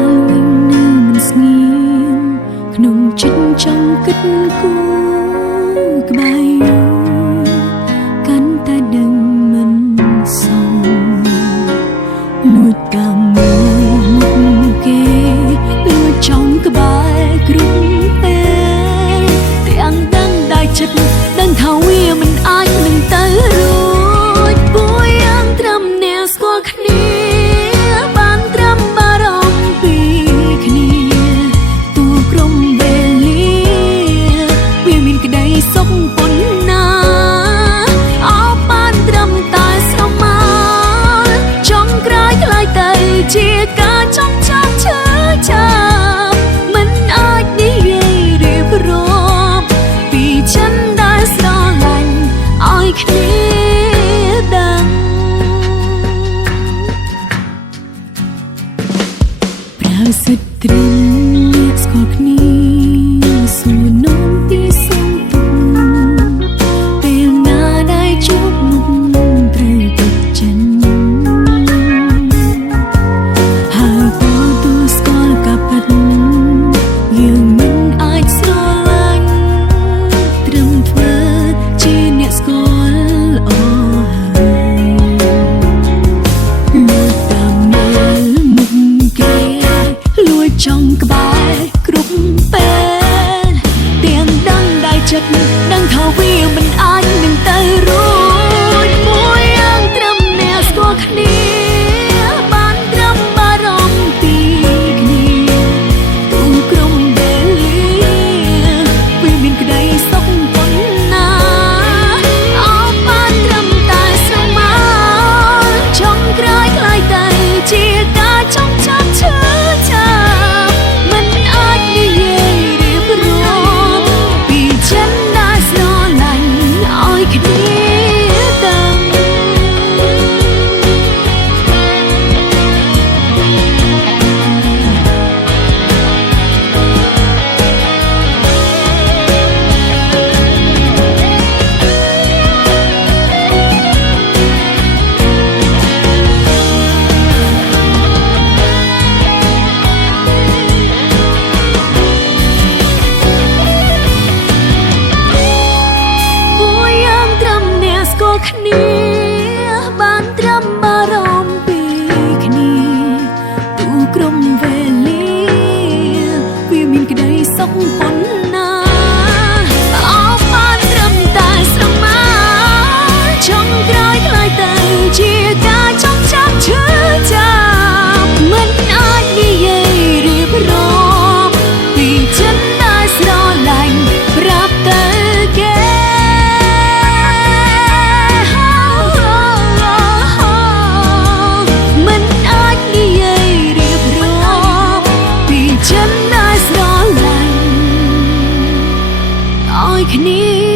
ហើយវិញនៅមិនស្ងៀមក្នុងចិត្តចង់គិតគូក្បែរយូរកាន់តែដឹងមិនសមលួចតាមមើលមុខគេលួចចង់ក្បែរគ្រប់ពេលទាំងដឹងដែរចិត្តដឹងថាវាមិនអាចនឹងទៅរួចពួកយើងត្រឹមអ្នកស្គាល់គ្នាបានត្រឹមបារម្ភពីគ្នាទូក្រុមវេលាវាមានក្តីសុខប៉ុណ្ណាអោបានត្រឹមតែស្រមោលចង់ក្រោយខ្លាយទៅជាការចង់ចាំឈឺចាំមិនអាចនិយាយរៀបរាប់ពីฉันដែលស្រឡាញ់ឲ្យគ្នាដឹងប្រើសិទ្ធត្រឹមអ្នកស្គាល់គ្នាសួរនាំពីសុំទុំពេលណាដែលជួបមុខត្រូវទុកចិនហើយពណ៌ទូស្គាល់កាពិតយើងមិនអាចស្រឡាញ់ត្រឹមធ្វើជាអ្នកស្គាល់អស់ហើយលួចតាមមើលមុខគេលួចចង់ក្បែរគ្រប់ពេលទាំងដឹងដែរចិត្តដឹងថាវាមិនអាចនឹងទៅរួចមួយយ៉ាងត្រឹមអ្នកស្គាល់គ្នាបានត្រឹមបារម្ភពីគ្នាទូក្រុមវេលាវាមានក្តីសុខប៉ុណ្ណាអោបានត្រឹមតែស្រមោលចង់ក្រោយខ្លាយទៅជាការចង់ចាំឈឺចាំមិនអាចនិយាយរៀបរាប់ពីฉันដែលស្រឡាញ់ឲ្យគ្នាដឹងពួកយើងត្រឹមអ្នកស្គាល់គ្នាបានត្រឹមបារម្ភពីគ្នាទូក្រុមវេលាវាមានក្តីសុខប៉ុណ្ណាអោបានត្រឹមតែស្រមោលចង់ក្រោយខ្លាយទៅជាការចង់ចាំឈឺចាំមិនអាចនិយាយរៀបរាប់ពីฉันដែលស្រឡាញ់ប្រាប់ទៅគេមិនអាចនិយាយរៀបរាប់ពីฉันដែលស្រឡាញ់ឲ្យគ្នា